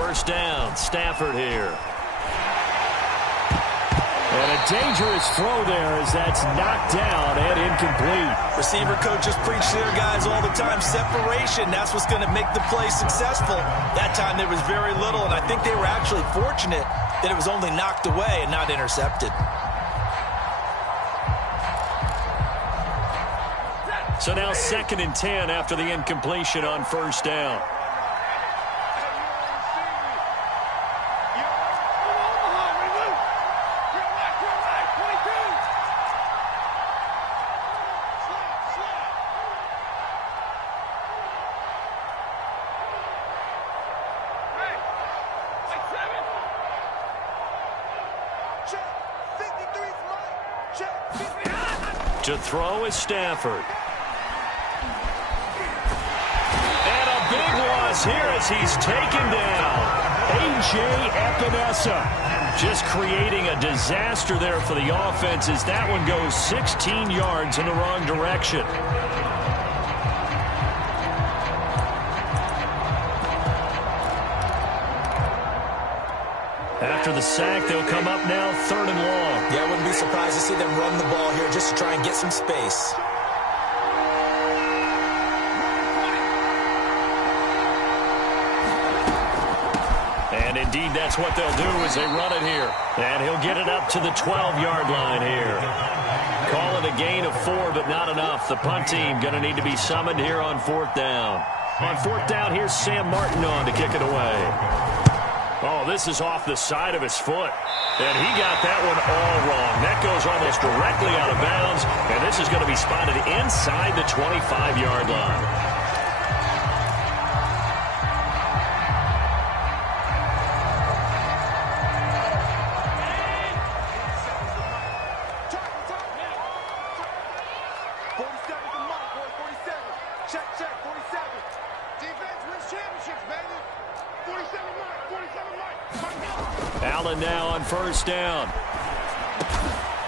first down. Stafford here. And a dangerous throw there as that's knocked down and incomplete. Receiver coaches preach to their guys all the time. Separation, that's what's going to make the play successful. That time there was very little, and I think they were actually fortunate that it was only knocked away and not intercepted. So now 2nd and 10 after the incompletion on first down. To throw is Stafford. And a big loss here as he's taken down. A.J. Epinesa just creating a disaster there for the offense as that one goes 16 yards in the wrong direction. After the sack, they'll come up now 3rd and long. Yeah, I wouldn't be surprised to see them run the ball here just to try and get some space. And indeed, that's what they'll do as they run it here. And he'll get it up to the 12-yard line here. Call it a gain of 4, but not enough. The punt team going to need to be summoned here on 4th down. On 4th down, here's Sam Martin on to kick it away. Oh, this is off the side of his foot. And he got that one all wrong. That goes almost directly out of bounds. And this is going to be spotted inside the 25-yard line. Allen now on first down.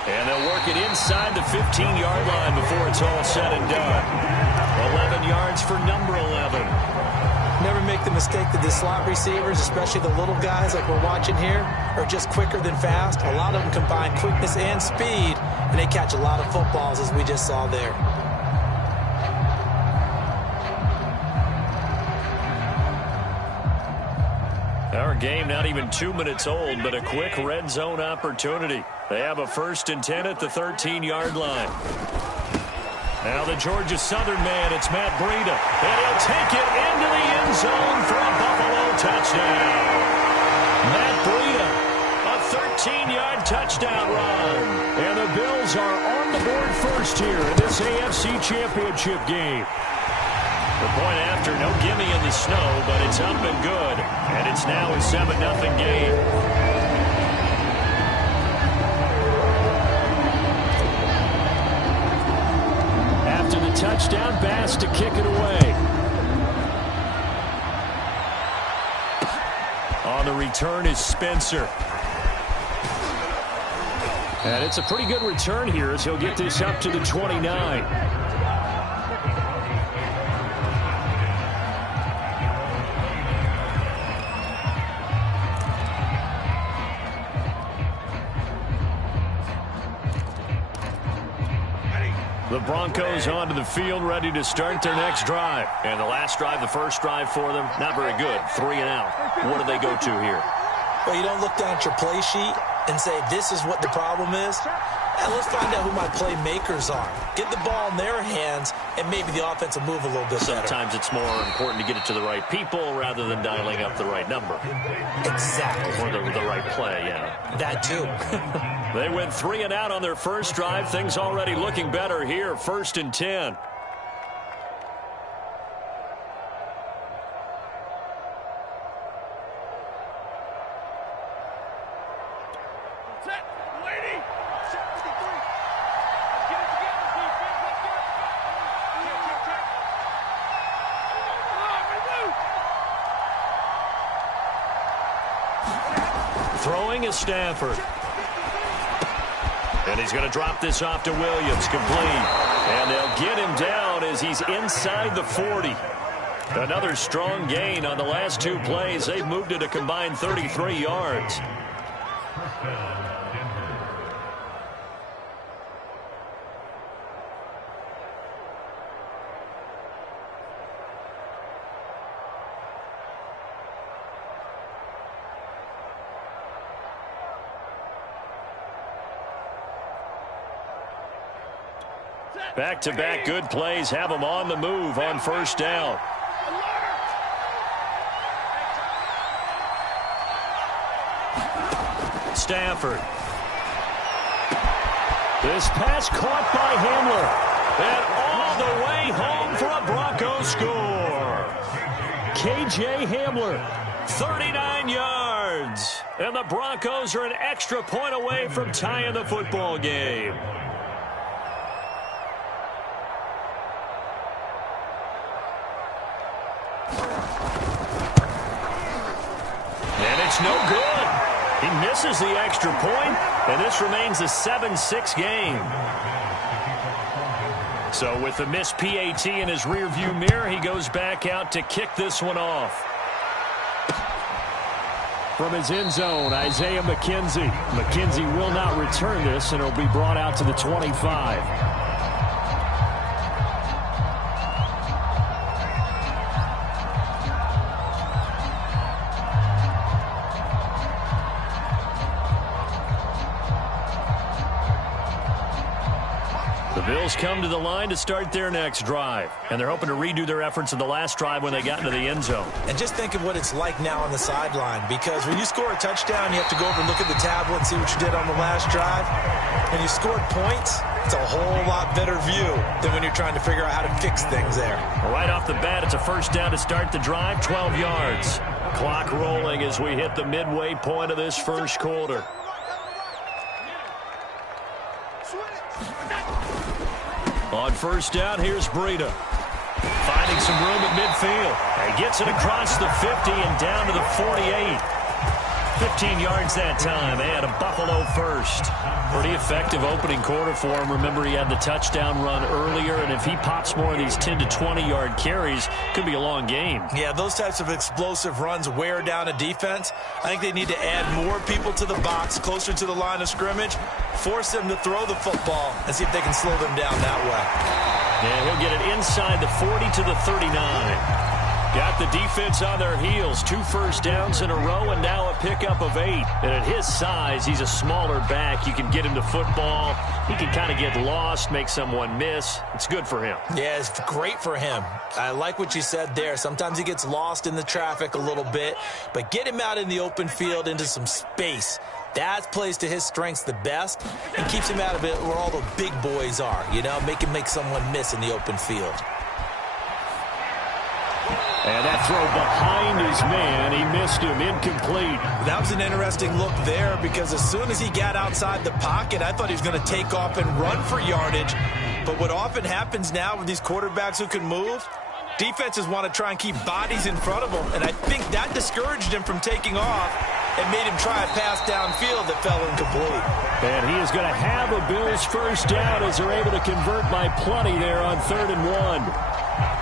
And they'll work it inside the 15-yard line before it's all said and done. 11 yards for number 11. Never make the mistake that the slot receivers, especially the little guys like we're watching here, are just quicker than fast. A lot of them combine quickness and speed, and they catch a lot of footballs, as we just saw there. Our game not even 2 minutes old, but a quick red zone opportunity. They have a 1st and 10 at the 13-yard line. Now the Georgia Southern man, it's Matt Breida. And he'll take it into the end zone for a Buffalo touchdown. Matt Breida, a 13-yard touchdown run. And the Bills are on the board first here in this AFC Championship game. The point after, no gimme in the snow, but it's up and good. And it's now a 7-0 game. After the touchdown, Bass to kick it away. On the return is Spencer. And it's a pretty good return here as he'll get this up to the 29. The Broncos onto the field, ready to start their next drive. And the last drive, the first drive for them, not very good. 3 and out. What do they go to here? Well, you don't look down at your play sheet and say, this is what the problem is. And let's find out who my playmakers are. Get the ball in their hands, and maybe the offense will move a little bit better. Sometimes it's more important to get it to the right people rather than dialing up the right number. Exactly. Or the right play, yeah. That too. They went 3 and out on their first drive. Things already looking better here. 1st and 10. Throwing is Stafford. And he's going to drop this off to Williams, complete. And they'll get him down as he's inside the 40. Another strong gain on the last 2 plays. They've moved it a combined 33 yards. Back-to-back good plays have them on the move on first down. Stafford. This pass caught by Hamler. And all the way home for a Broncos score. K.J. Hamler, 39 yards. And the Broncos are an extra point away from tying the football game. And it's no good. He misses the extra point, and this remains a 7-6 game. So with the missed PAT in his rearview mirror, he goes back out to kick this one off. From his end zone, Isaiah McKenzie. McKenzie will not return this, and it'll be brought out to the 25. The Bills come to the line to start their next drive, and they're hoping to redo their efforts in the last drive when they got into the end zone. And just think of what it's like now on the sideline, because when you score a touchdown, you have to go over and look at the tablet and see what you did on the last drive. When you scored points, it's a whole lot better view than when you're trying to figure out how to fix things there. Right off the bat, it's a first down to start the drive, 12 yards. Clock rolling as we hit the midway point of this first quarter. On first down, here's Breida. Finding some room at midfield. He gets it across the 50 and down to the 48. 15 yards that time, and a Buffalo first. Pretty effective opening quarter for him. Remember, he had the touchdown run earlier, and if he pops more of these 10 to 20-yard carries, could be a long game. Yeah, those types of explosive runs wear down a defense. I think they need to add more people to the box, closer to the line of scrimmage, force them to throw the football, and see if they can slow them down that way. And he'll get it inside the 40 to the 39. Got the defense on their heels. 2 first downs in a row and now a pickup of 8. And at his size, he's a smaller back. You can get him to football. He can kind of get lost, make someone miss. It's good for him. Yeah, it's great for him. I like what you said there. Sometimes he gets lost in the traffic a little bit. But get him out in the open field into some space. That plays to his strengths the best and keeps him out of it where all the big boys are. You know, make him make someone miss in the open field. And that throw behind his man, he missed him, incomplete. That was an interesting look there because as soon as he got outside the pocket, I thought he was going to take off and run for yardage. But what often happens now with these quarterbacks who can move, defenses want to try and keep bodies in front of them. And I think that discouraged him from taking off and made him try a pass downfield that fell incomplete. And he is going to have a Bills first down as they're able to convert by plenty there on 3rd and 1.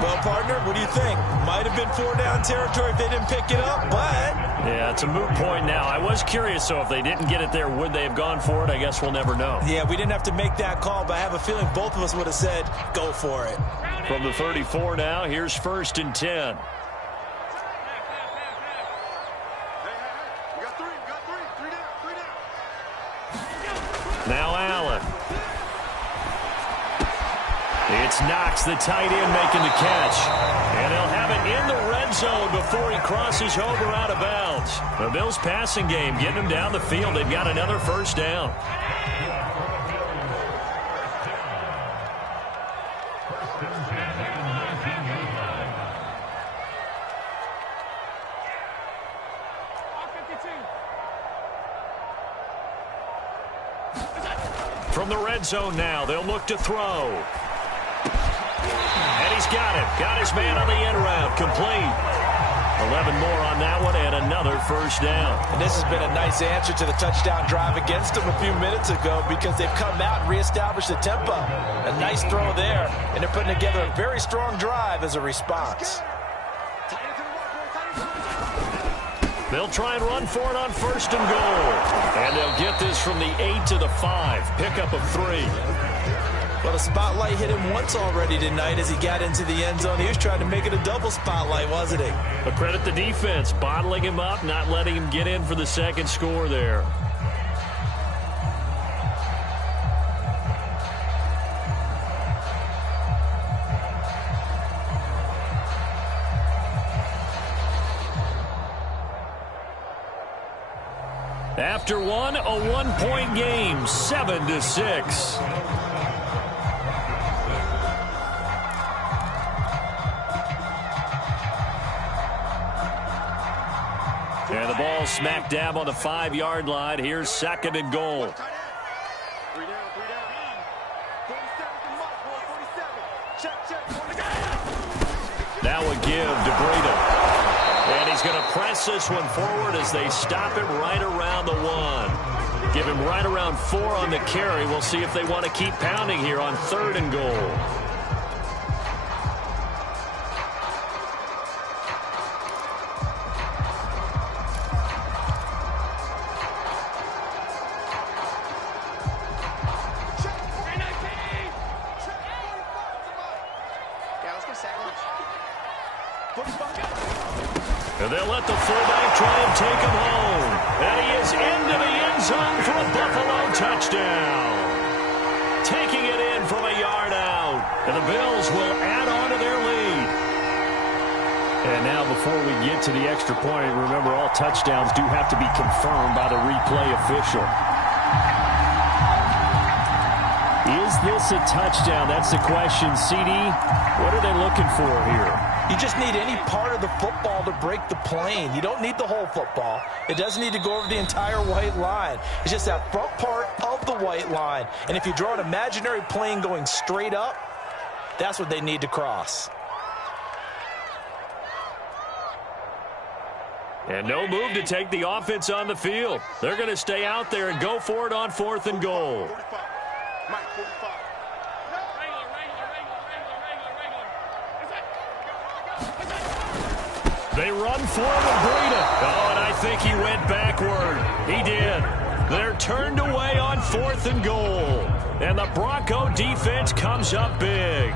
Well, partner, what do you think? Might have been 4-down territory if they didn't pick it up, but... Yeah, it's a moot point now. I was curious, so if they didn't get it there, would they have gone for it? I guess we'll never know. Yeah, we didn't have to make that call, but I have a feeling both of us would have said, go for it. From the 34 now, here's 1st and 10. Now Allen. It's Knox, the tight end, making the catch. And they'll have it in the red zone before he crosses over out of bounds. The Bills passing game, getting them down the field. They've got another first down. From the red zone now, they'll look to throw. And he's got it. Got his man on the end route. Complete. 11 more on that one and another first down. And this has been a nice answer to the touchdown drive against them a few minutes ago because they've come out and reestablished the tempo. A nice throw there, and they're putting together a very strong drive as a response. They'll try and run for it on 1st and goal. And they'll get this from the 8 to the 5. Pickup of 3. Well, the spotlight hit him once already tonight as he got into the end zone. He was trying to make it a double spotlight, wasn't he? But credit the defense, bottling him up, not letting him get in for the second score there. After one, a one-point game, 7-6. And the ball smack dab on the 5-yard line. Here's 2nd and goal. Now a give to Breida. And he's going to press this one forward as they stop him right around the 1. Give him right around 4 on the carry. We'll see if they want to keep pounding here on 3rd and goal. And they'll let the fullback try and take him home. And he is into the end zone for a Buffalo touchdown. Taking it in from a yard out. And the Bills will add on to their lead. And now before we get to the extra point, remember all touchdowns do have to be confirmed by the replay official. Is this a touchdown? That's the question. CD, what are they looking for here? You just need any part of the football to break the plane. You don't need the whole football. It doesn't need to go over the entire white line. It's just that front part of the white line. And if you draw an imaginary plane going straight up, that's what they need to cross. And no move to take the offense on the field. They're going to stay out there and go for it on 4th and goal. They run for it with Breida. Oh, and I think he went backward. He did. They're turned away on 4th and goal. And the Bronco defense comes up big.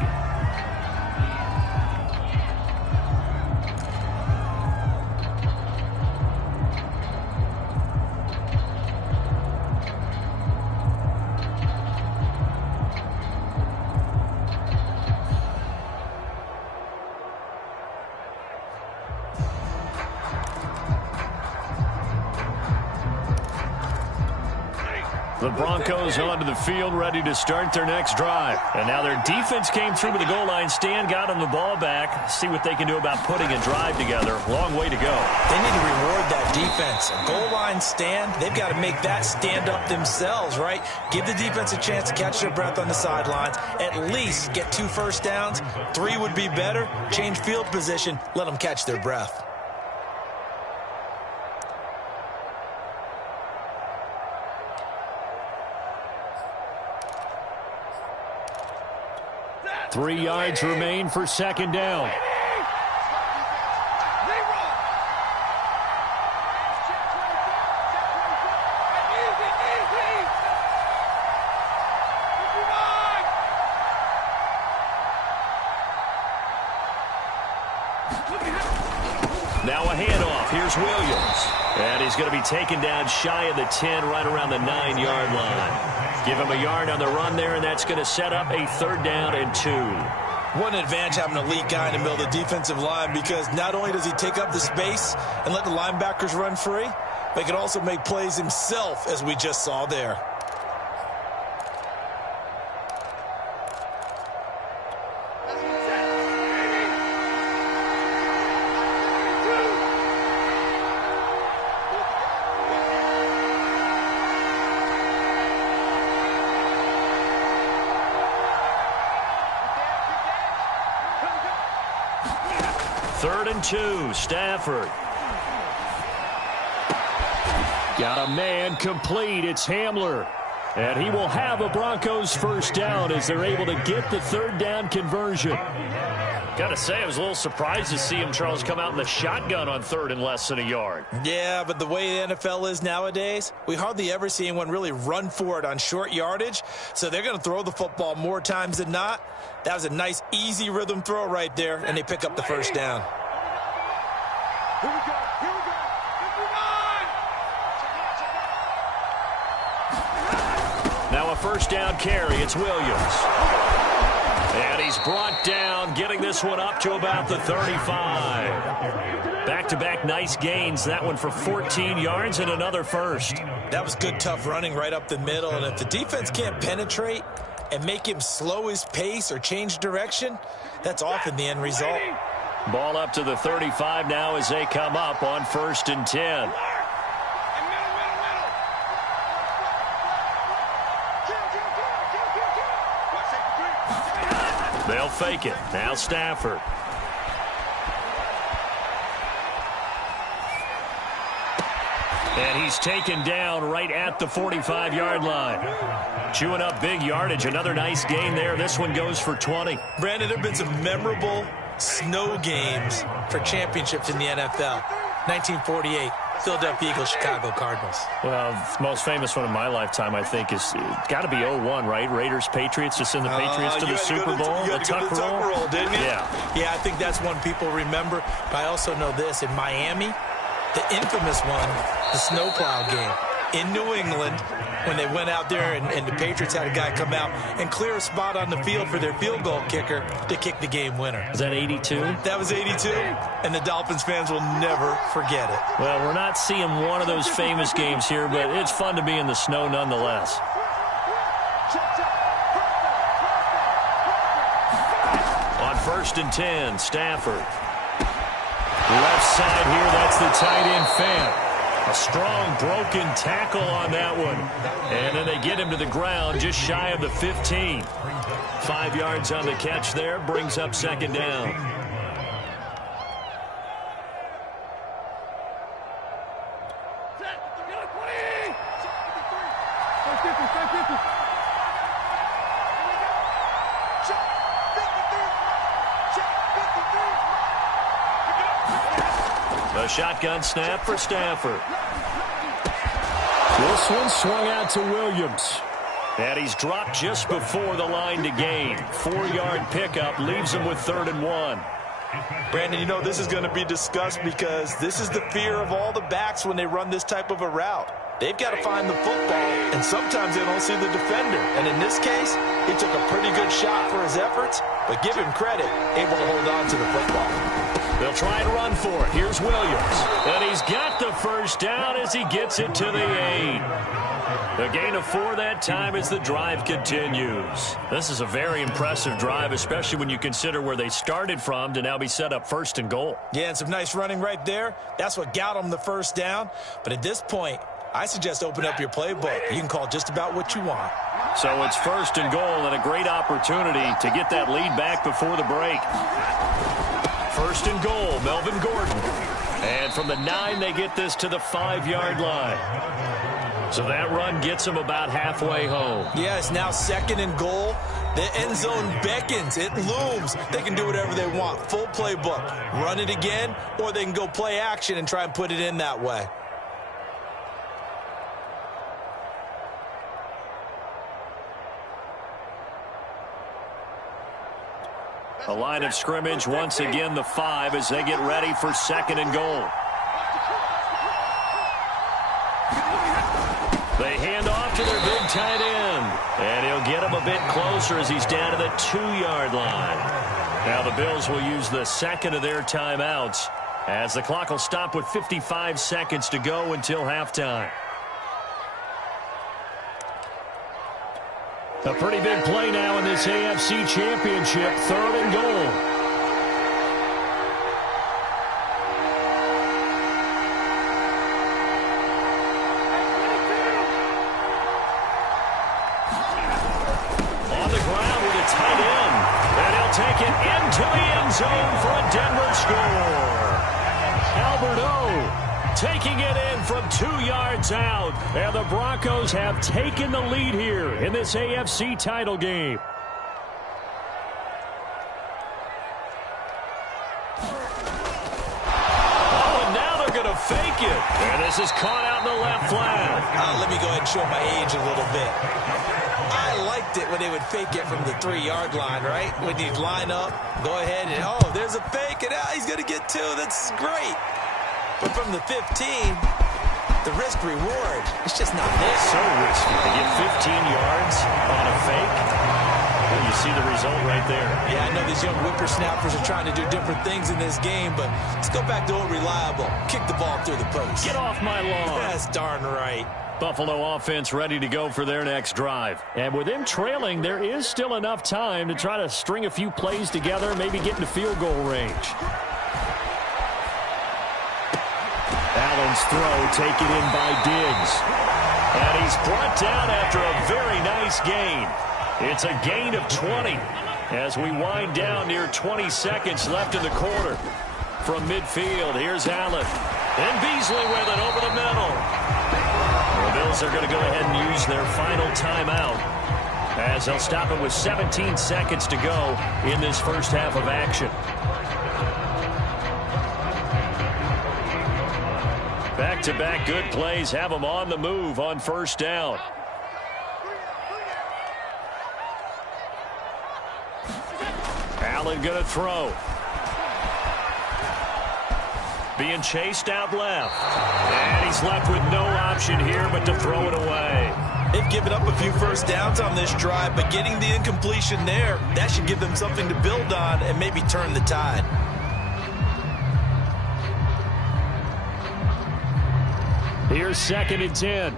The Broncos onto the field, ready to start their next drive. And now their defense came through with the goal line stand, got them the ball back. See what they can do about putting a drive together. Long way to go. They need to reward that defense. A goal line stand, they've got to make that stand up themselves, right? Give the defense a chance to catch their breath on the sidelines. At least get 2 first downs. 3 would be better. Change field position. Let them catch their breath. Three yards remain for 2nd down. Now a handoff. Here's Williams. And he's going to be taken down shy of the 10, right around the 9-yard line. Give him a yard on the run there, and that's going to set up a 3rd down and 2. What an advantage having an elite guy in the middle of the defensive line, because not only does he take up the space and let the linebackers run free, but he can also make plays himself, as we just saw there. Third and 2, Stafford. Got a man complete. It's Hamler. And he will have a Broncos first down as they're able to get the 3rd down conversion. Got to say, I was a little surprised to see him, Charles, come out in the shotgun on 3rd and less than a yard. Yeah, but the way the NFL is nowadays, we hardly ever see anyone really run for it on short yardage. So they're going to throw the football more times than not. That was a nice, easy rhythm throw right there, and they pick up the first down. Here we go. Now a first down carry. It's Williams. And he's brought down, getting this one up to about the 35. Back-to-back nice gains. That one for 14 yards and another first. That was good, tough running right up the middle. And if the defense can't penetrate and make him slow his pace or change direction, that's often the end result. Ball up to the 35 now as they come up on 1st and 10. They'll fake it. Now Stafford. And he's taken down right at the 45-yard line. Chewing up big yardage. Another nice gain there. This one goes for 20. Brandon, there have been some memorable snow games for championships in the NFL. 1948. Philadelphia Eagles, Chicago Cardinals. Well, the most famous one in my lifetime, I think, is got to be 01, right? Raiders, Patriots, to send the Patriots to the Super Bowl. You had to go to the tuck roll, didn't you? Yeah, I think that's one people remember. But I also know this. In Miami, the infamous one, the snowplow game in New England, when they went out there and the Patriots had a guy come out and clear a spot on the field for their field goal kicker to kick the game winner. Is that 82? That was 82, and the Dolphins fans will never forget it. Well, we're not seeing one of those famous games here, but it's fun to be in the snow nonetheless. On 1st and 10, Stafford. Left side here, that's the tight end Fant. A strong broken tackle on that one. And then they get him to the ground just shy of the 15. 5 yards on the catch there, brings up 2nd down. A shotgun snap for Stafford. This one swung out to Williams. And he's dropped just before the line to gain. 4-yard pickup leaves him with 3rd and 1. Brandon, you know, this is going to be discussed because this is the fear of all the backs when they run this type of a route. They've got to find the football, and sometimes they don't see the defender. And in this case, he took a pretty good shot for his efforts, but give him credit, able to hold on to the football. They'll try and run for it. Here's Williams. And he's got the first down as he gets it to the 8. A gain of 4 that time as the drive continues. This is a very impressive drive, especially when you consider where they started from to now be set up 1st and goal. Yeah, and some nice running right there. That's what got them the first down. But at this point, I suggest open up your playbook. You can call just about what you want. So it's 1st and goal and a great opportunity to get that lead back before the break. 1st and goal, Melvin Gordon. And from the 9, they get this to the 5-yard line. So that run gets them about halfway home. Yeah, it's now 2nd and goal. The end zone beckons. It looms. They can do whatever they want. Full playbook. Run it again, or they can go play action and try and put it in that way. A line of scrimmage, once again the 5 as they get ready for 2nd and goal. They hand off to their big tight end. And he'll get him a bit closer as he's down to the 2-yard line. Now the Bills will use the 2nd of their timeouts as the clock will stop with 55 seconds to go until halftime. A pretty big play now in this AFC Championship, 3rd and goal. On the ground with a tight end. And he'll take it into the end zone for a Denver score. Albert O taking it in from 2 yards out. And the Broncos have taken the lead here in this AFC title game. this is caught out in the left flat. Let me go ahead and show my age a little bit. I liked it when they would fake it from the 3-yard line, right? When you line up, go ahead and, oh, there's a fake, and he's going to get 2. That's great. But from the 15, the risk-reward, it's just not there. So risky to get 15 yards on a fake. Well, you see the result right there. Yeah, I know these young whippersnappers are trying to do different things in this game, but let's go back to old reliable. Kick the ball through the post. Get off my lawn. That's darn right. Buffalo offense ready to go for their next drive. And with them trailing, there is still enough time to try to string a few plays together, maybe get into field goal range. Allen's throw taken in by Diggs. And he's brought down after a very nice gain. It's a gain of 20 as we wind down near 20 seconds left in the quarter. From midfield, here's Allen. And Beasley with it over the middle. The Bills are going to go ahead and use their final timeout as they'll stop it with 17 seconds to go in this first half of action. Back-to-back good plays have them on the move on first down. Allen going to throw. Being chased out left. And he's left with no option here but to throw it away. They've given up a few first downs on this drive, but getting the incompletion there, that should give them something to build on and maybe turn the tide. Here's 2nd and 10.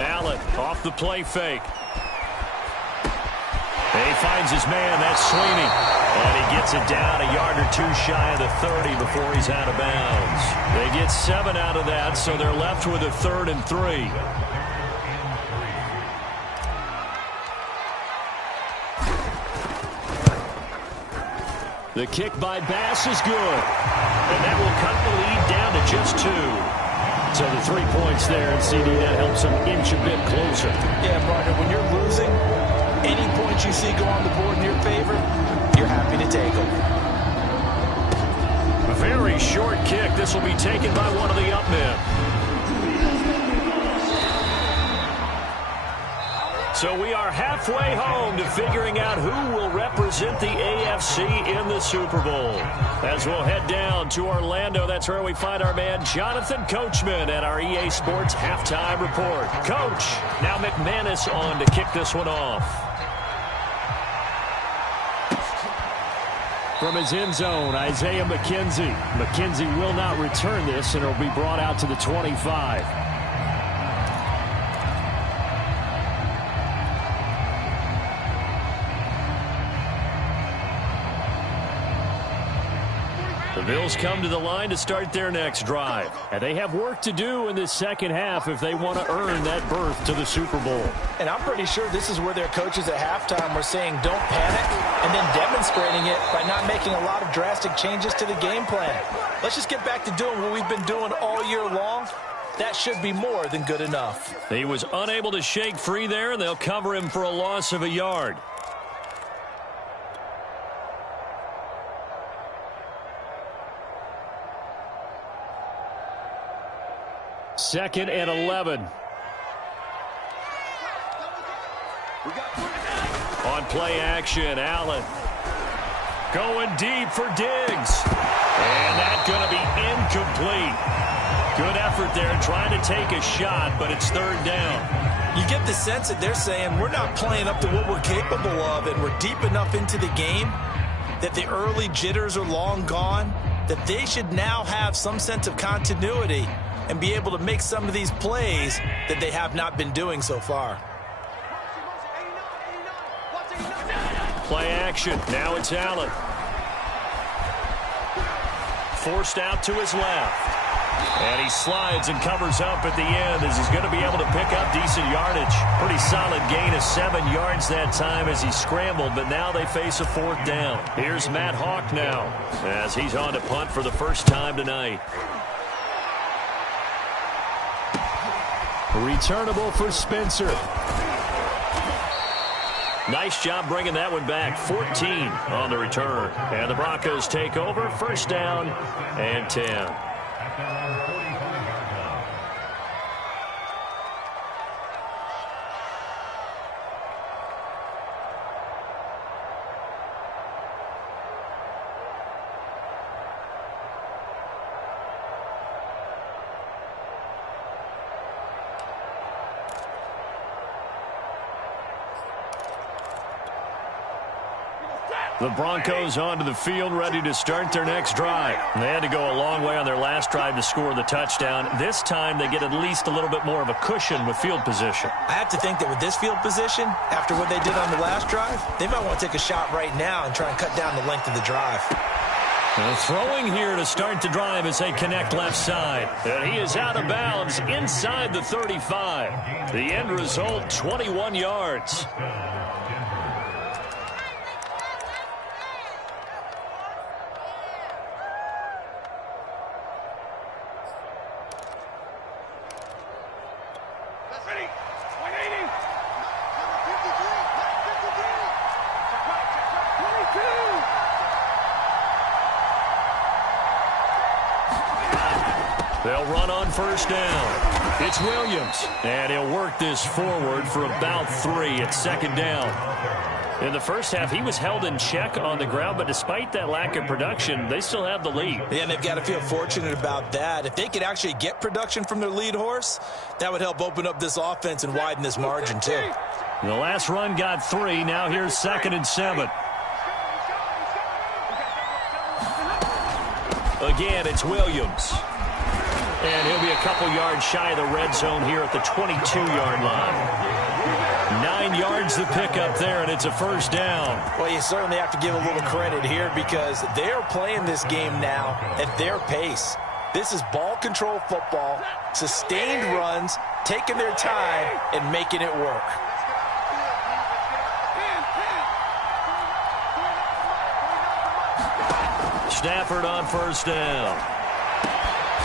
Allen off the play fake. And he finds his man. That's Sweeney. And he gets it down a yard or 2 shy of the 30 before he's out of bounds. They get 7 out of that, so they're left with a 3rd and 3. The kick by Bass is good. And that will cut the lead down to just 2. So the 3 points there, and CD, that helps them inch a bit closer. Yeah, partner, when you're losing, any points you see go on the board in your favor, you're happy to take them. A very short kick. This will be taken by one of the up men. So we are halfway home to figuring out who will represent the AFC in the Super Bowl. As we'll head down to Orlando, that's where we find our man Jonathan Coachman at our EA Sports Halftime Report. Coach, now McManus on to kick this one off. From his end zone, Isaiah McKenzie. McKenzie will not return this, and it'll be brought out to the 25. The Bills come to the line to start their next drive. And they have work to do in this second half if they want to earn that berth to the Super Bowl. And I'm pretty sure this is where their coaches at halftime were saying don't panic, and then demonstrating it by not making a lot of drastic changes to the game plan. Let's just get back to doing what we've been doing all year long. That should be more than good enough. He was unable to shake free there, and they'll cover him for a loss of a yard. Second and 11. On play action, Allen going deep for Diggs. And that's going to be incomplete. Good effort there trying to take a shot, but it's 3rd down. You get the sense that they're saying we're not playing up to what we're capable of, and we're deep enough into the game that the early jitters are long gone, that they should now have some sense of continuity and be able to make some of these plays that they have not been doing so far. Play action. Now it's Allen. Forced out to his left. And he slides and covers up at the end as he's going to be able to pick up decent yardage. Pretty solid gain of 7 yards that time as he scrambled, but now they face a 4th down. Here's Matt Hawk now as he's on to punt for the first time tonight. Returnable for Spencer. Nice job bringing that one back. 14 on the return. And the Broncos take over. First down and 10. The Broncos onto the field, ready to start their next drive. They had to go a long way on their last drive to score the touchdown. This time they get at least a little bit more of a cushion with field position. I have to think that with this field position, after what they did on the last drive, they might want to take a shot right now and try and cut down the length of the drive. Throwing here to start the drive as they connect left side. And he is out of bounds inside the 35. The end result, 21 yards. They'll run on first down. It's Williams. And he'll work this forward for about 3 at second down. In the first half, he was held in check on the ground, but despite that lack of production, they still have the lead. Yeah, and they've got to feel fortunate about that. If they could actually get production from their lead horse, that would help open up this offense and widen this margin, too. The last run got 3. Now here's 2nd and 7. Again, it's Williams. And he'll be a couple yards shy of the red zone here at the 22-yard line. 9 yards to pick up there, and it's a first down. Well, you certainly have to give a little credit here because they're playing this game now at their pace. This is ball control football, sustained runs, taking their time, and making it work. Stafford on first down.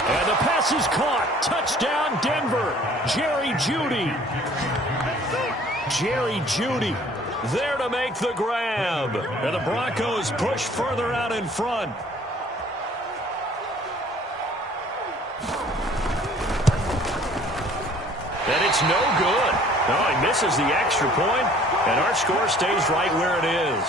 And the pass is caught. Touchdown, Denver. Jerry Jeudy. Jerry Jeudy there to make the grab. And the Broncos push further out in front. And it's no good. No, he misses the extra point, and our score stays right where it is.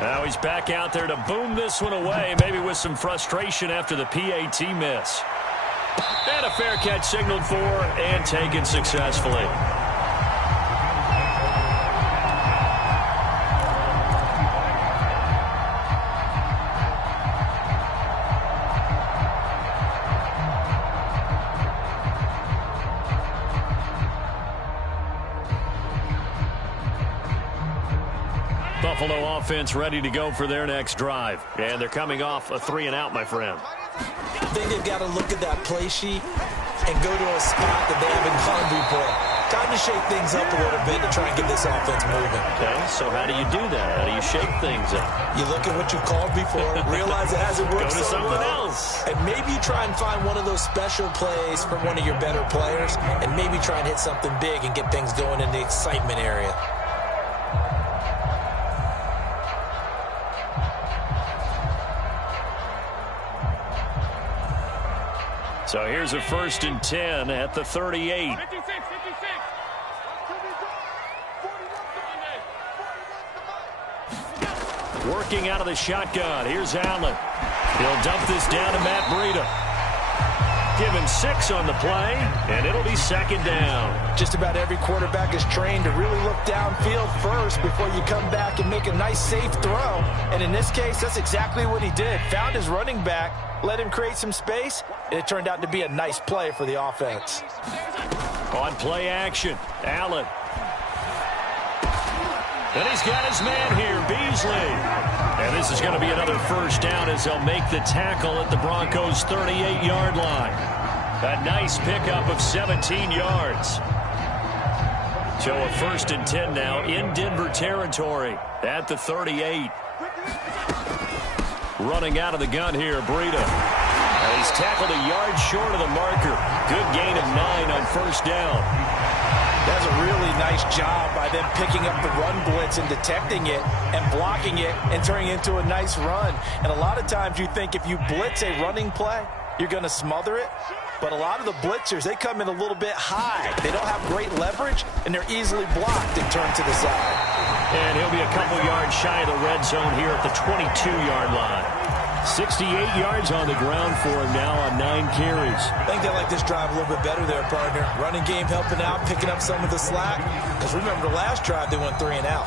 Now he's back out there to boom this one away, maybe with some frustration after the PAT miss. And a fair catch signaled for and taken successfully. Buffalo offense ready to go for their next drive. And they're coming off a 3-and-out, my friend. I think they've got to look at that play sheet and go to a spot that they haven't gone before. Time to shake things up a little bit to try and get this offense moving. Okay, so how do you do that? How do you shake things up? You look at what you called before, realize it hasn't worked Go to so something well, else. and maybe you try and find one of those special plays from one of your better players, and maybe try and hit something big and get things going in the excitement area. So here's a 1st and 10 at the 38. Working out of the shotgun. Here's Allen. He'll dump this down to Matt Breida. Give him 6 on the play, and it'll be 2nd down. Just about every quarterback is trained to really look downfield first before you come back and make a nice, safe throw. And in this case, that's exactly what he did. Found his running back, let him create some space, and it turned out to be a nice play for the offense. On play action, Allen. And he's got his man here, Beasley. And this is going to be another first down as they'll make the tackle at the Broncos' 38-yard line. A nice pickup of 17 yards. So a 1st and 10 now in Denver territory at the 38. Running out of the gun here, Breida. And he's tackled a yard short of the marker. Good gain of 9 on first down. That's a really nice job by them picking up the run blitz and detecting it and blocking it and turning it into a nice run. And a lot of times you think if you blitz a running play, you're going to smother it. But a lot of the blitzers, they come in a little bit high. They don't have great leverage, and they're easily blocked and turned to the side. And he'll be a couple yards shy of the red zone here at the 22-yard line. 68 yards on the ground for him now on 9 carries. I think they like this drive a little bit better there, partner. Running game helping out, picking up some of the slack. Because remember, the last drive, they went 3 and out.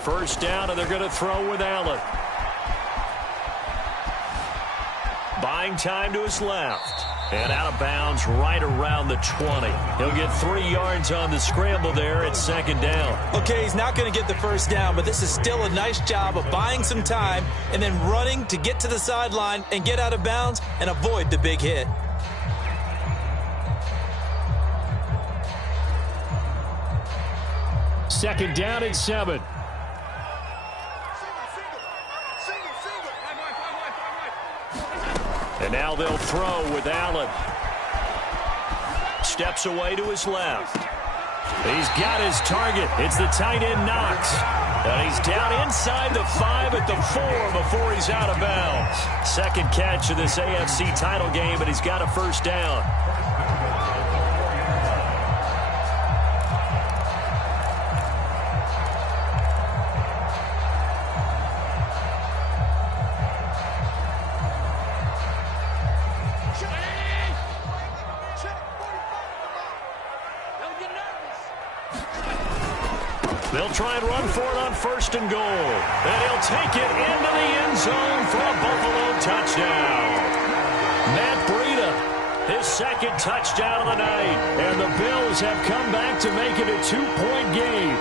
First down, and they're going to throw with Allen. Buying time to his left. And out of bounds right around the 20. He'll get 3 yards on the scramble there at 2nd down. Okay, he's not going to get the first down, but this is still a nice job of buying some time and then running to get to the sideline and get out of bounds and avoid the big hit. Second down and 7. And now they'll throw with Allen. Steps away to his left. He's got his target. It's the tight end Knox. And he's down inside the 5 at the 4 before he's out of bounds. Second catch of this AFC title game, and he's got a first down. They'll try and run for it on 1st and goal. And he'll take it into the end zone for a Buffalo touchdown. Matt Breida, his 2nd touchdown of the night. And the Bills have come back to make it a 2-point game.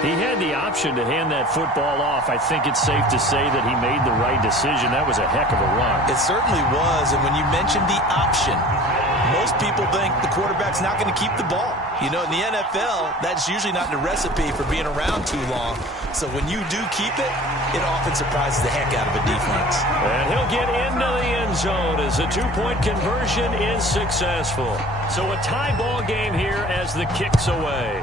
He had the option to hand that football off. I think it's safe to say that he made the right decision. That was a heck of a run. It certainly was. And when you mentioned the option, most people think the quarterback's not going to keep the ball. You know, in the NFL, that's usually not the recipe for being around too long. So when you do keep it, it often surprises the heck out of a defense. And he'll get into the end zone as the 2-point conversion is successful. So a tie ball game here as the kick's away.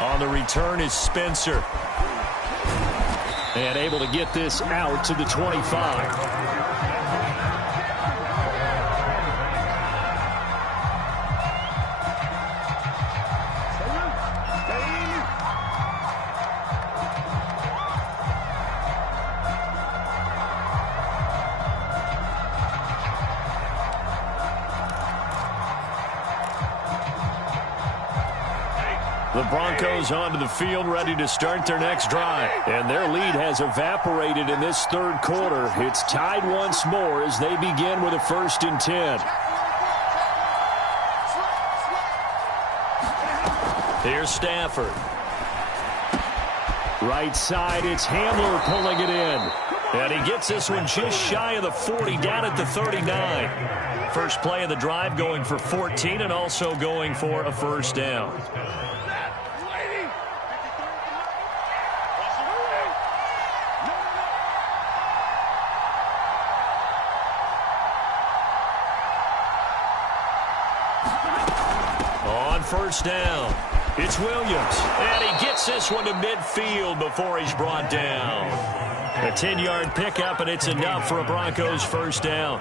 On the return is Spencer. And able to get this out to the 25. The Broncos onto the field ready to start their next drive. And their lead has evaporated in this 3rd quarter. It's tied once more as they begin with a 1st and 10. Here's Stafford. Right side, it's Hamler pulling it in. And he gets this one just shy of the 40, down at the 39. First play of the drive going for 14 and also going for a first down. On first down, it's Williams. And he gets this one to midfield before he's brought down. A 10-yard pickup, and it's enough for a Broncos first down.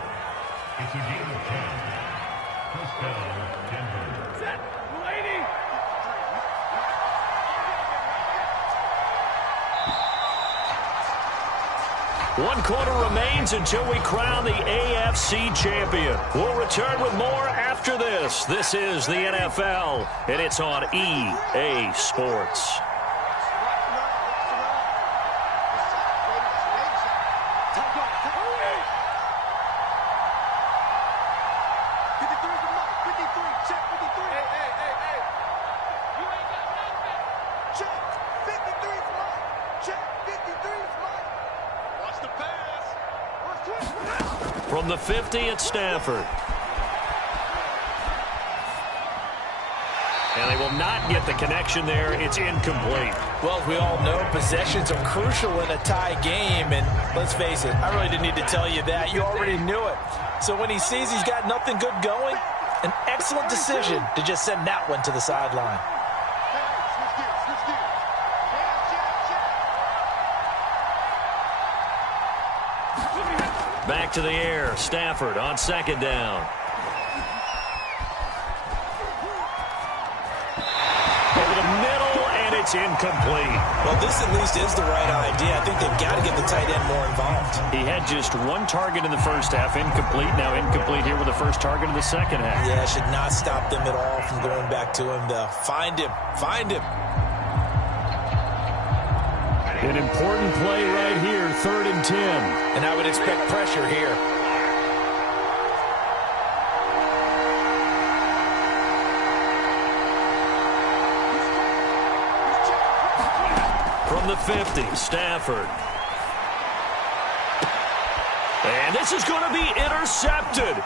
1 quarter remains until we crown the AFC champion. We'll return with more after this. This is the NFL, and it's on EA Sports. From the 50 at Stafford. And they will not get the connection there. It's incomplete. Well, as we all know, possessions are crucial in a tie game. And let's face it, I really didn't need to tell you that. You already knew it. So when he sees he's got nothing good going, an excellent decision to just send that one to the sideline. Back to the air. Stafford on 2nd down. Over the middle, and it's incomplete. Well, this at least is the right idea. I think they've got to get the tight end more involved. He had just 1 target in the first half. Incomplete. Now incomplete here with the first target in the second half. Yeah, should not stop them at all from going back to him to find him. Find him. An important play right here, 3rd and 10. And I would expect pressure here. From the 50, Stafford. And this is going to be intercepted.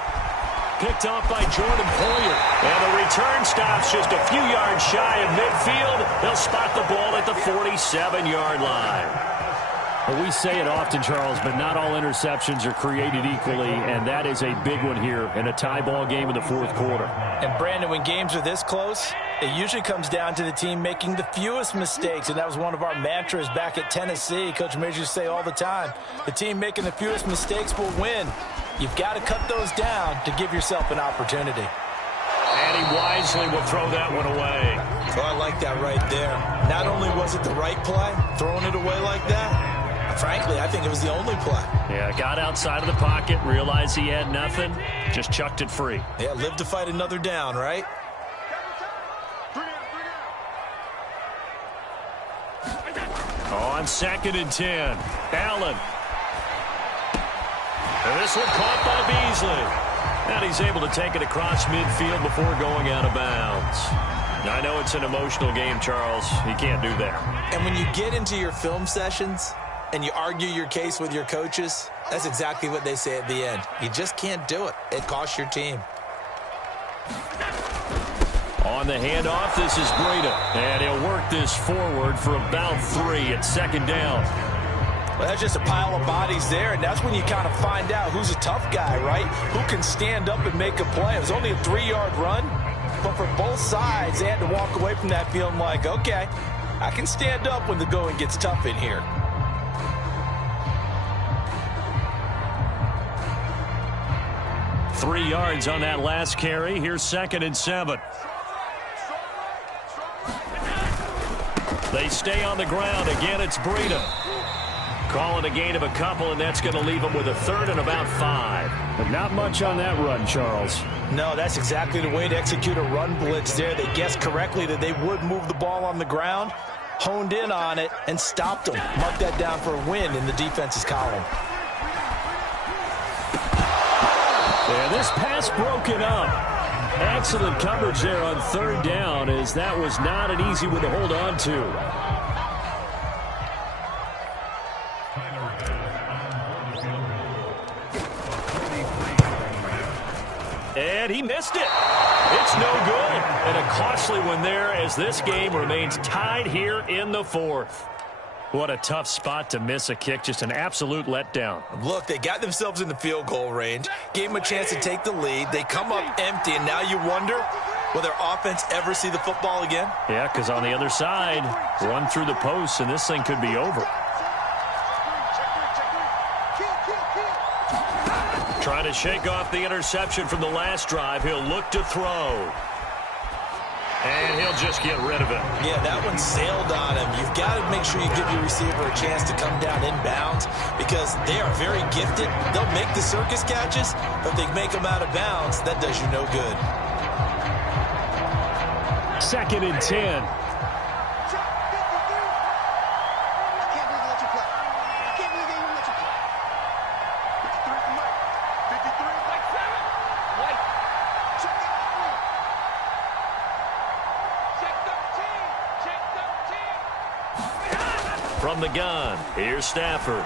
Picked off by Jordan Poyer. And the return stops just a few yards shy of midfield. They'll spot the ball at the 47-yard line. Well, we say it often, Charles, but not all interceptions are created equally, and that is a big one here in a tie ball game in the 4th quarter. And, Brandon, when games are this close, it usually comes down to the team making the fewest mistakes, and that was one of our mantras back at Tennessee. Coach Majors used to say all the time, the team making the fewest mistakes will win. You've got to cut those down to give yourself an opportunity. And he wisely will throw that one away. So I like that right there. Not only was it the right play, throwing it away like that, frankly, I think it was the only play. Yeah, got outside of the pocket, realized he had nothing, just chucked it free. Yeah, live to fight another down, right? On 2nd and 10, Allen. And this one caught by Beasley. And he's able to take it across midfield before going out of bounds. Now, I know it's an emotional game, Charles. You can't do that. And when you get into your film sessions and you argue your case with your coaches, that's exactly what they say at the end. You just can't do it. It costs your team. On the handoff, this is Breida. And he'll work this forward for about 3 at 2nd down. Well, that's just a pile of bodies there, and that's when you kind of find out who's a tough guy, right? Who can stand up and make a play. It was only a 3-yard run, but for both sides, they had to walk away from that feeling like, okay, I can stand up when the going gets tough in here. Three yards on that last carry. Here's 2nd and 7. They stay on the ground. Again, it's Breida. Calling a gain of a couple, and that's going to leave them with a 3rd and about 5. But not much on that run, Charles. No, that's exactly the way to execute a run blitz there. They guessed correctly that they would move the ball on the ground, honed in on it, and stopped them. Mark that down for a win in the defense's column. Yeah, this pass broken up. Excellent coverage there on 3rd down, as that was not an easy one to hold on to. And he missed it. It's no good. And a costly one there as this game remains tied here in the 4th. What a tough spot to miss a kick. Just an absolute letdown. Look, they got themselves in the field goal range, gave them a chance to take the lead. They come up empty, and now you wonder, will their offense ever see the football again? Yeah, because on the other side, run through the posts, and this thing could be over. Trying to shake off the interception from the last drive. He'll look to throw. And he'll just get rid of it. Yeah, that one sailed on him. You've got to make sure you give your receiver a chance to come down inbounds because they are very gifted. They'll make the circus catches, but if they make them out of bounds, that does you no good. 2nd and 10. From the gun, here's Stafford.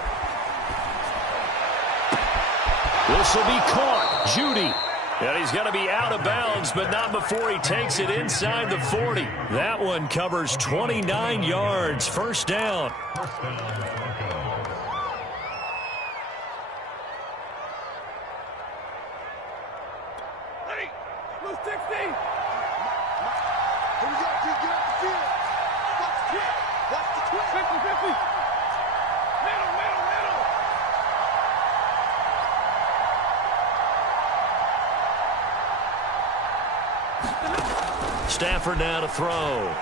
This will be caught. Judy. And he's going to be out of bounds, but not before he takes it inside the 40. That one covers 29 yards. First down. Stafford now to throw.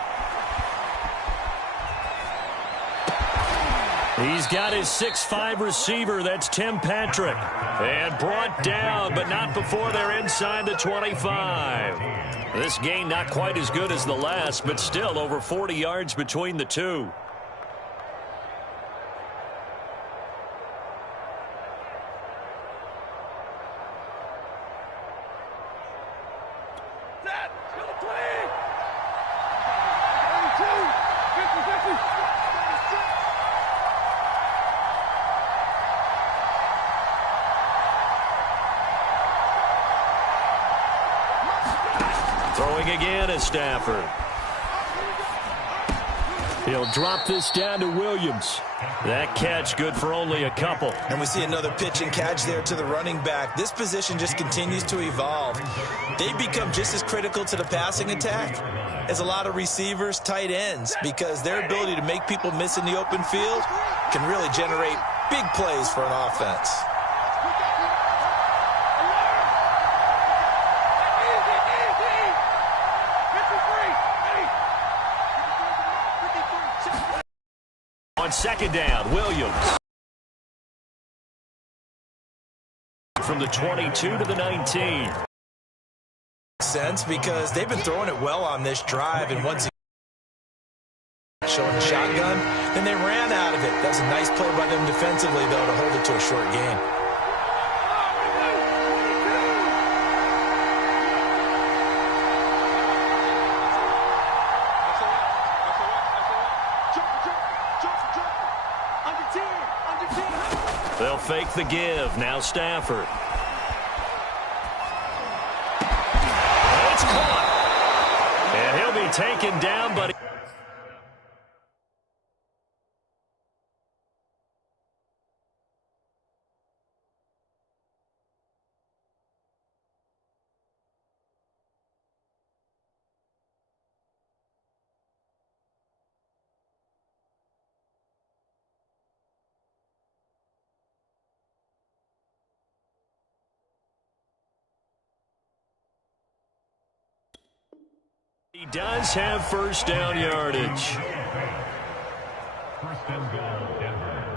He's got his 6'5" receiver. That's Tim Patrick. And brought down, but not before they're inside the 25. This gain not quite as good as the last, but still over 40 yards between the two. Throwing again is Stafford. He'll drop this down to Williams. That catch good for only a couple. And we see another pitch and catch there to the running back. This position just continues to evolve. They become just as critical to the passing attack as a lot of receivers, tight ends, because their ability to make people miss in the open field can really generate big plays for an offense. On 2nd down, Williams. From the 22 to the 19. Sense because they've been throwing it well on this drive, and once showing the shotgun, then they ran out of it. That was a nice play by them defensively, though, to hold it to a short gain. They'll fake the give. Now Stafford. It's caught. And he'll be taken down, but he does have first down yardage. First and goal, Denver.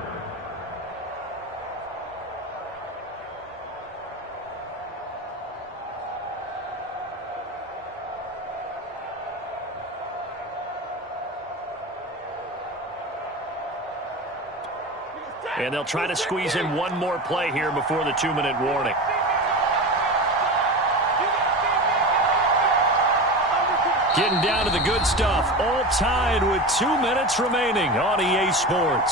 And they'll try to squeeze in one more play here before the 2-minute warning. Getting down to the good stuff. All tied with 2 minutes remaining on EA Sports.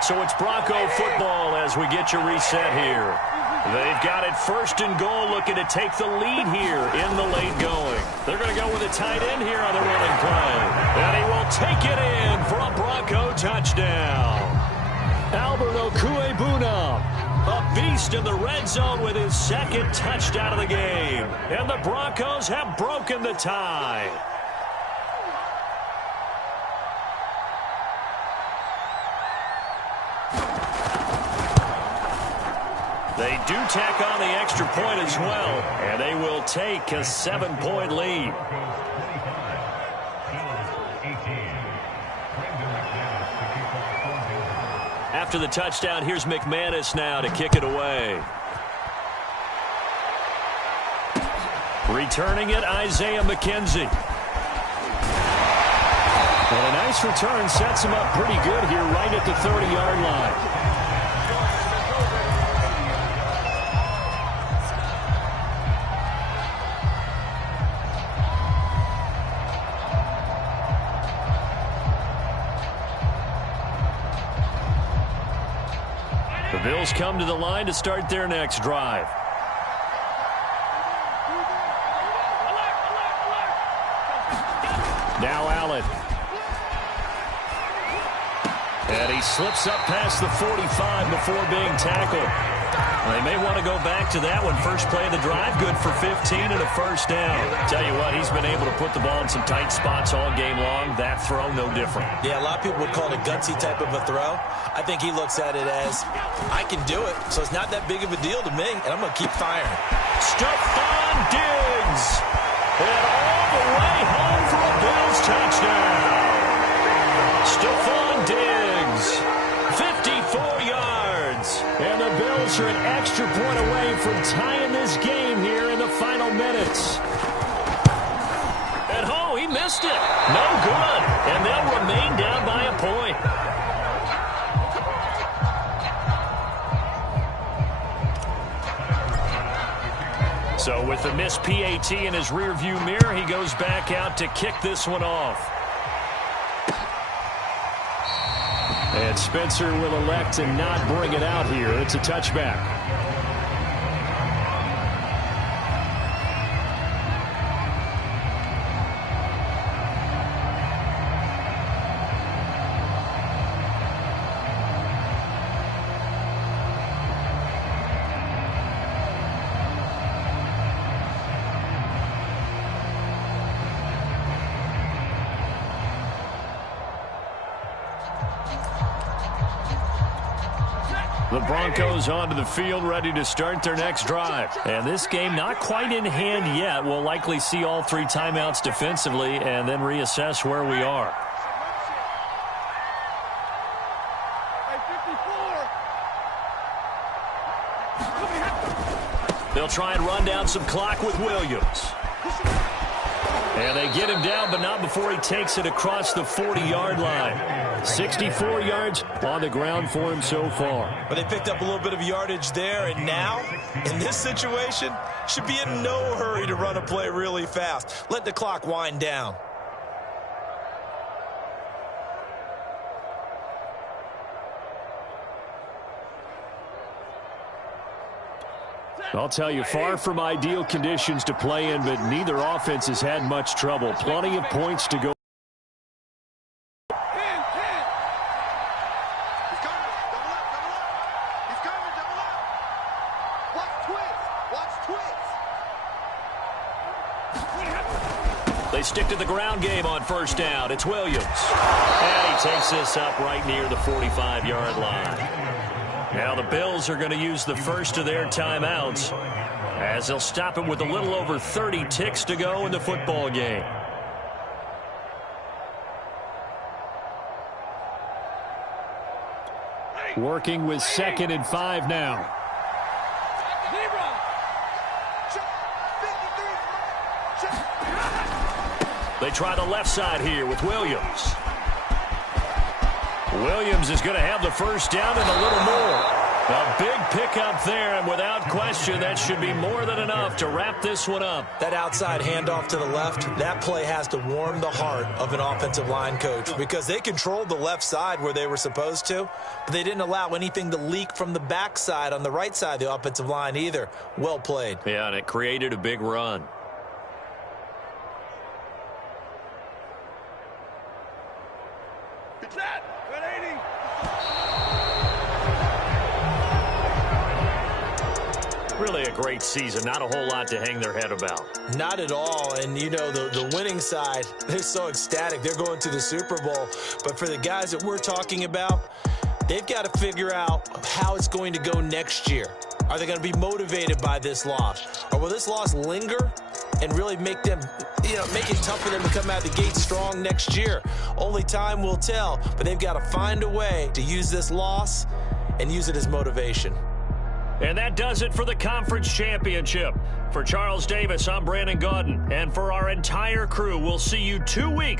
So it's Bronco football as we get you reset here. They've got it 1st and goal, looking to take the lead here in the late going. They're going to go with a tight end here on the running play. And he will take it in for a Bronco touchdown. Albert Okuebuna, a beast in the red zone with his 2nd touchdown of the game. And the Broncos have broken the tie. They They do tack on the extra point as well, and they will take a 7-point lead. After the touchdown, here's McManus now to kick it away. Returning it, Isaiah McKenzie. And a nice return sets him up pretty good here right at the 30-yard line. The Bills come to the line to start their next drive. Now Allen. And he slips up past the 45 before being tackled. They may want to go back to that one. First play of the drive, good for 15 and a first down. Tell you what, he's been able to put the ball in some tight spots all game long. That throw, no different. Yeah, a lot of people would call it a gutsy type of a throw. I think he looks at it as, I can do it, so it's not that big of a deal to me, and I'm going to keep firing. Stephon Diggs. And all the way home for a Bills touchdown. Stephon Diggs, 54 yards. And the Bills are an extra point away from tying this game here in the final minutes. And oh, he missed it. No good. And they'll remain down by a point. So with the missed PAT in his rearview mirror, he goes back out to kick this one off. And Spencer will elect to not bring it out here. It's a touchback. The Broncos onto the field, ready to start their next drive. And this game not quite in hand yet. We'll likely see all 3 timeouts defensively and then reassess where we are. They'll try and run down some clock with Williams. And they get him down, but not before he takes it across the 40-yard line. 64 yards on the ground for him so far. But they picked up a little bit of yardage there, and now, in this situation, should be in no hurry to run a play really fast. Let the clock wind down. I'll tell you, far from ideal conditions to play in, but neither offense has had much trouble. Plenty of points to go. They stick to the ground game on first down. It's Williams. And he takes this up right near the 45-yard line. Now the Bills are going to use the first of their timeouts as they'll stop it with a little over 30 ticks to go in the football game. Working with 2nd and 5 now. They try the left side here with Williams. Williams is going to have the first down and a little more. A big pickup there, and without question, that should be more than enough to wrap this one up. That outside handoff to the left, that play has to warm the heart of an offensive line coach because they controlled the left side where they were supposed to, but they didn't allow anything to leak from the backside on the right side of the offensive line either. Well played. Yeah, and it created a big run. Really a great season. Not a whole lot to hang their head about. Not at all. And, you know, the winning side, they're so ecstatic. They're going to the Super Bowl. But for the guys that we're talking about, they've got to figure out how it's going to go next year. Are they going to be motivated by this loss? Or will this loss linger and really make them, make it tough for them to come out of the gate strong next year? Only time will tell, but they've got to find a way to use this loss and use it as motivation. And that does it for the conference championship. For Charles Davis, I'm Brandon Gaudin. And for our entire crew, we'll see you 2 weeks